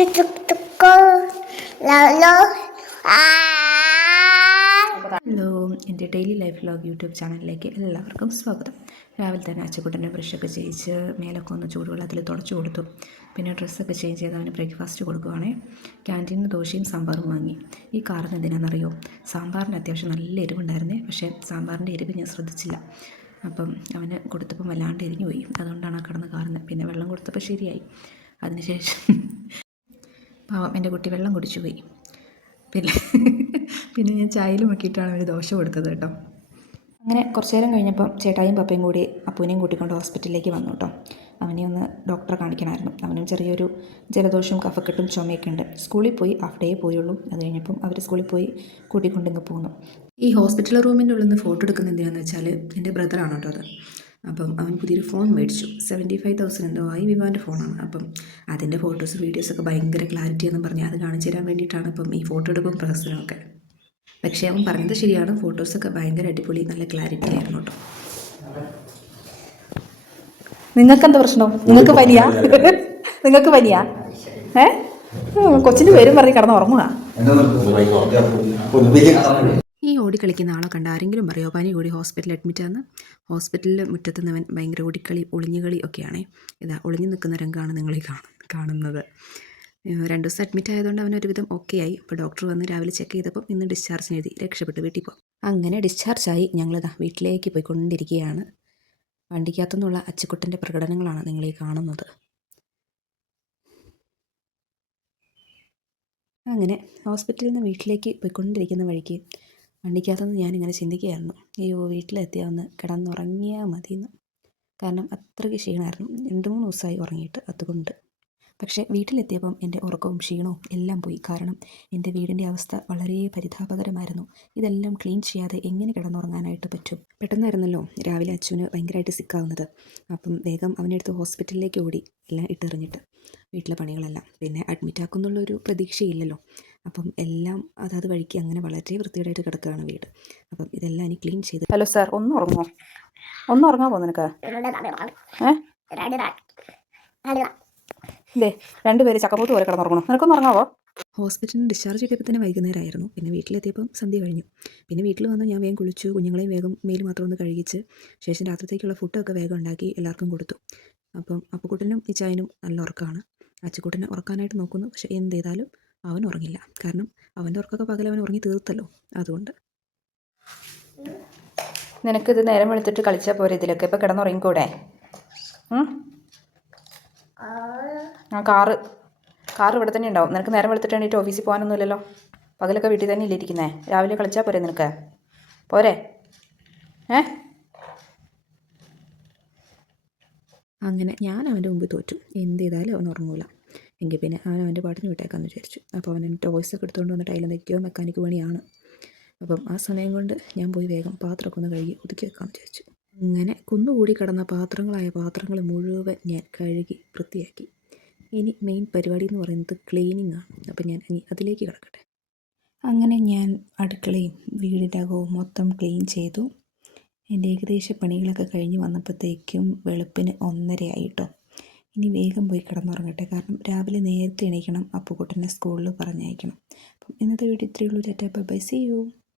Hello, എൻ്റെ daily life vlog YouTube ചാനലിലേക്ക് എല്ലാവർക്കും സ്വാഗതം. രാവിലെ തന്നെ അച്ചക്കുട്ടൻ്റെ ബ്രഷൊക്കെ ചെയ്യിച്ച് മേലൊക്കെ ഒന്ന് ചൂടുവെള്ളത്തിൽ തുടച്ചു കൊടുത്തു. പിന്നെ ഡ്രസ്സൊക്കെ ചേഞ്ച് ചെയ്ത് അവന് ബ്രേക്ക്ഫാസ്റ്റ് കൊടുക്കുവാണേ. ക്യാൻറ്റീനിൽ നിന്ന് ദോശയും സാമ്പാറും വാങ്ങി. ഈ കാരണം എന്തിനാണെന്നറിയോ? സാമ്പാറിന് അത്യാവശ്യം നല്ല എരിവുണ്ടായിരുന്നേ, പക്ഷേ സാമ്പാറിൻ്റെ എരിവ് ഞാൻ ശ്രദ്ധിച്ചില്ല. അപ്പം അവന് കൊടുത്തപ്പം വല്ലാണ്ട് എരിഞ്ഞു പോയി. അതുകൊണ്ടാണ് ആ കിടന്ന് കാറുന്നത്. പിന്നെ വെള്ളം കൊടുത്തപ്പോൾ ശരിയായി. അതിനുശേഷം പാവം എൻ്റെ കുട്ടി വെള്ളം കുടിച്ചു പോയി. പിന്നെ ഞാൻ ചായയിൽ മുക്കിയിട്ടാണ് അവന് ദോശ കൊടുത്തത് കേട്ടോ. അങ്ങനെ കുറച്ച് നേരം കഴിഞ്ഞപ്പം ചേട്ടായും പപ്പയും കൂടി അപ്പൂനെയും കൂട്ടിക്കൊണ്ട് ഹോസ്പിറ്റലിലേക്ക് വന്നു കേട്ടോ. അവനെ ഒന്ന് ഡോക്ടറെ കാണിക്കണമായിരുന്നു. അവനും ചെറിയൊരു ജലദോഷവും കഫക്കെട്ടും ചുമയൊക്കെ ഉണ്ട്. സ്കൂളിൽ പോയി ഹാഫ് ഡേ പോയുള്ളൂ. അത് കഴിഞ്ഞപ്പം അവർ സ്കൂളിൽ പോയി കൂട്ടിക്കൊണ്ടിങ്ങ് പോന്നു. ഈ ഹോസ്പിറ്റൽ റൂമിൻ്റെ ഉള്ളിൽ നിന്ന് ഫോട്ടോ എടുക്കുന്നത് എന്തിനാണെന്ന് വെച്ചാൽ എൻ്റെ ബ്രദറാണ് കേട്ടോ അത്. അപ്പം അവൻ പുതിയൊരു ഫോൺ മേടിച്ചു. 75,000 എന്തോ ആയി. വിവാൻ്റെ ഫോണാണ്. അപ്പം അതിൻ്റെ ഫോട്ടോസ് വീഡിയോസൊക്കെ ഭയങ്കര ക്ലാരിറ്റി എന്നും പറഞ്ഞ് അത് കാണിച്ചു തരാൻ വേണ്ടിയിട്ടാണ് ഇപ്പം ഈ ഫോട്ടോ എടുപ്പും പ്രഹസനമൊക്കെ. പക്ഷേ അവൻ പറഞ്ഞത് ശരിയാണ്, ഫോട്ടോസൊക്കെ ഭയങ്കര അടിപൊളി, നല്ല ക്ലാരിറ്റി ആയിരുന്നു കേട്ടോ. നിങ്ങൾക്കെന്താ പ്രശ്നം? നിങ്ങൾക്ക് പനിയാ? നിങ്ങൾക്ക് പനിയാ? കൊച്ചിന് പേരും പറഞ്ഞ് കിടന്ന് ഉറങ്ങുക. ഈ ഓടിക്കളിക്കുന്ന ആളെ കണ്ട ആരെങ്കിലും പറയുമോ പനി കൂടി ഹോസ്പിറ്റലിൽ അഡ്മിറ്റാന്ന്? ഹോസ്പിറ്റലിൽ മുറ്റത്ത് നിന്നവൻ ഭയങ്കര ഓടിക്കളി ഒളിഞ്ഞുകളി ഒക്കെയാണേ. ഇതാ ഒളിഞ്ഞു നിൽക്കുന്ന രംഗമാണ് നിങ്ങളീ കാണുന്നത്. 2 ദിവസം അഡ്മിറ്റ് ആയതുകൊണ്ട് അവനൊരുവിധം ഓക്കെ ആയി. ഇപ്പോൾ ഡോക്ടർ വന്ന് രാവിലെ ചെക്ക് ചെയ്തപ്പോൾ ഇന്ന് ഡിസ്ചാർജിന് എഴുതി. രക്ഷപ്പെട്ട് വീട്ടിൽ പോകും. അങ്ങനെ ഡിസ്ചാർജായി ഞങ്ങളിതാ വീട്ടിലേക്ക് പോയിക്കൊണ്ടിരിക്കുകയാണ്. വണ്ടിക്കകത്തുനിന്നുള്ള അച്ചുക്കുട്ടൻ്റെ പ്രകടനങ്ങളാണ് നിങ്ങളീ കാണുന്നത്. അങ്ങനെ ഹോസ്പിറ്റലിൽ നിന്ന് വീട്ടിലേക്ക് പോയിക്കൊണ്ടിരിക്കുന്ന വഴിക്ക് വണ്ടിക്കകത്തുനിന്ന് ഞാനിങ്ങനെ ചിന്തിക്കുകയായിരുന്നു, അയ്യോ വീട്ടിലെത്തിയാൽ ഒന്ന് കിടന്നുറങ്ങിയാൽ മതിയെന്ന്. കാരണം അത്രയ്ക്ക് ക്ഷീണമായിരുന്നു. 2-3 ദിവസമായി ഉറങ്ങിയിട്ട്. അതുകൊണ്ട് പക്ഷേ വീട്ടിലെത്തിയപ്പം എൻ്റെ ഉറക്കവും ക്ഷീണവും എല്ലാം പോയി. കാരണം എൻ്റെ വീടിൻ്റെ അവസ്ഥ വളരെ പരിതാപകരമായിരുന്നു. ഇതെല്ലാം ക്ലീൻ ചെയ്യാതെ എങ്ങനെ കിടന്നുറങ്ങാനായിട്ട് പറ്റും? പെട്ടെന്നായിരുന്നല്ലോ രാവിലെ അച്ഛന് ഭയങ്കരമായിട്ട് സിക്കാവുന്നത്. അപ്പം വേഗം അവനെടുത്ത് ഹോസ്പിറ്റലിലേക്ക് ഓടി, എല്ലാം ഇട്ടെറിഞ്ഞിട്ട് വീട്ടിലെ പണികളെല്ലാം. പിന്നെ അഡ്മിറ്റ് ആക്കുന്നുള്ളൊരു പ്രതീക്ഷയില്ലല്ലോ. അപ്പം എല്ലാം അതാത് വഴിക്ക് അങ്ങനെ വളരെ വൃത്തികേടായിട്ട് കിടക്കുകയാണ് വീട്. അപ്പം ഇതെല്ലാം ഇനി ക്ലീൻ ചെയ്ത്. ഹലോ സാർ, ഒന്ന് ഉറങ്ങാമോ? ഒന്ന് ഉറങ്ങാമോ നിനക്ക്? ഇല്ലേ, 2 പേര് ചക്കപ്പോത്ത് പോലെ കിടന്നുറങ്ങണം. നിനക്കൊന്ന് ഉറങ്ങാവോ? ഹോസ്പിറ്റലിൽ ഡിസ്ചാർജ് ചെയ്തപ്പോൾ തന്നെ വൈകുന്നേരമായിരുന്നു. പിന്നെ വീട്ടിലെത്തിയപ്പം സന്ധ്യ കഴിഞ്ഞു. പിന്നെ വീട്ടിൽ വന്ന് ഞാൻ വേഗം കുളിച്ചു, കുഞ്ഞുങ്ങളെയും വേഗം മേൽ മാത്രം ഒന്ന് കഴുകിച്ച് ശേഷം രാത്രിത്തേക്കുള്ള ഫുഡൊക്കെ വേഗം ഉണ്ടാക്കി എല്ലാവർക്കും കൊടുത്തു. അപ്പം അപ്പുക്കുട്ടനും ഈ ചായനും നല്ല ഉറക്കമാണ്. അച്ചുക്കുട്ടനെ ഉറക്കാനായിട്ട് നോക്കുന്നു. പക്ഷേ എന്ത് ചെയ്താലും അവൻ ഉറങ്ങില്ല. കാരണം അവൻ്റെ ഉറക്കമൊക്കെ പകൽ അവൻ ഉറങ്ങി തീർത്തല്ലോ. അതുകൊണ്ട് നിനക്കിത് നേരം വെളുത്തിട്ട് കളിച്ചാൽ പോരെ ഇതിലൊക്കെ. ഇപ്പോൾ കിടന്നുറങ്ങിക്കൂടെ? ആ കാറ് ഇവിടെ തന്നെ ഉണ്ടാവും. നിനക്ക് നേരം വെളുത്തിട്ട് വേണ്ടിയിട്ട് ഓഫീസിൽ പോകാനൊന്നുമില്ലല്ലോ. പകലൊക്കെ വീട്ടിൽ തന്നെ ഇല്ലേ ഇരിക്കുന്നേ? രാവിലെ കളിച്ചാൽ പോരെ നിനക്ക്? പോരെ? അങ്ങനെ ഞാൻ അവൻ്റെ മുമ്പ് തോറ്റു. എന്ത് ചെയ്താലും അവൻ ഉറങ്ങൂല. എങ്കിൽ പിന്നെ അവൻ്റെ പാട്ടിന് വിട്ടേക്കാമെന്ന് വിചാരിച്ചു. അപ്പോൾ അവൻ ടോയ്സൊക്കെ എടുത്തുകൊണ്ട് വന്നിട്ട് അതിലെന്തൊക്കെയോ മെക്കാനിക്ക് പണിയാണ്. അപ്പം ആ സമയം കൊണ്ട് ഞാൻ പോയി വേഗം പാത്രമൊക്കെ ഒന്ന് കഴുകി ഒതുക്കി വെക്കാമെന്ന് വിചാരിച്ചു. അങ്ങനെ കുന്നുകൂടി കിടന്ന പാത്രങ്ങൾ മുഴുവൻ ഞാൻ കഴുകി വൃത്തിയാക്കി. ഇനി മെയിൻ പരിപാടി എന്ന് പറയുന്നത് ക്ലീനിങ് ആണ്. അപ്പം ഞാൻ ഇനി അതിലേക്ക് കിടക്കട്ടെ. അങ്ങനെ ഞാൻ അടുക്കളയും വീടിൻ്റെ അകവും മൊത്തം ക്ലീൻ ചെയ്തു. എൻ്റെ ഏകദേശ പണികളൊക്കെ കഴിഞ്ഞ് വന്നപ്പോഴത്തേക്കും വെളുപ്പിന് 1:30 ആയിട്ടോ. ഇനി വേഗം പോയി കിടന്നുറങ്ങട്ടെ. കാരണം രാവിലെ നേരത്തെ എണീക്കണം, അപ്പുക്കുട്ടനെ സ്കൂളിൽ പറഞ്ഞയക്കണം. അപ്പം ഇന്നത്തെ വീഡിയോ ഇത്രയേ ഉള്ളൂ. Tata bye bye, see U.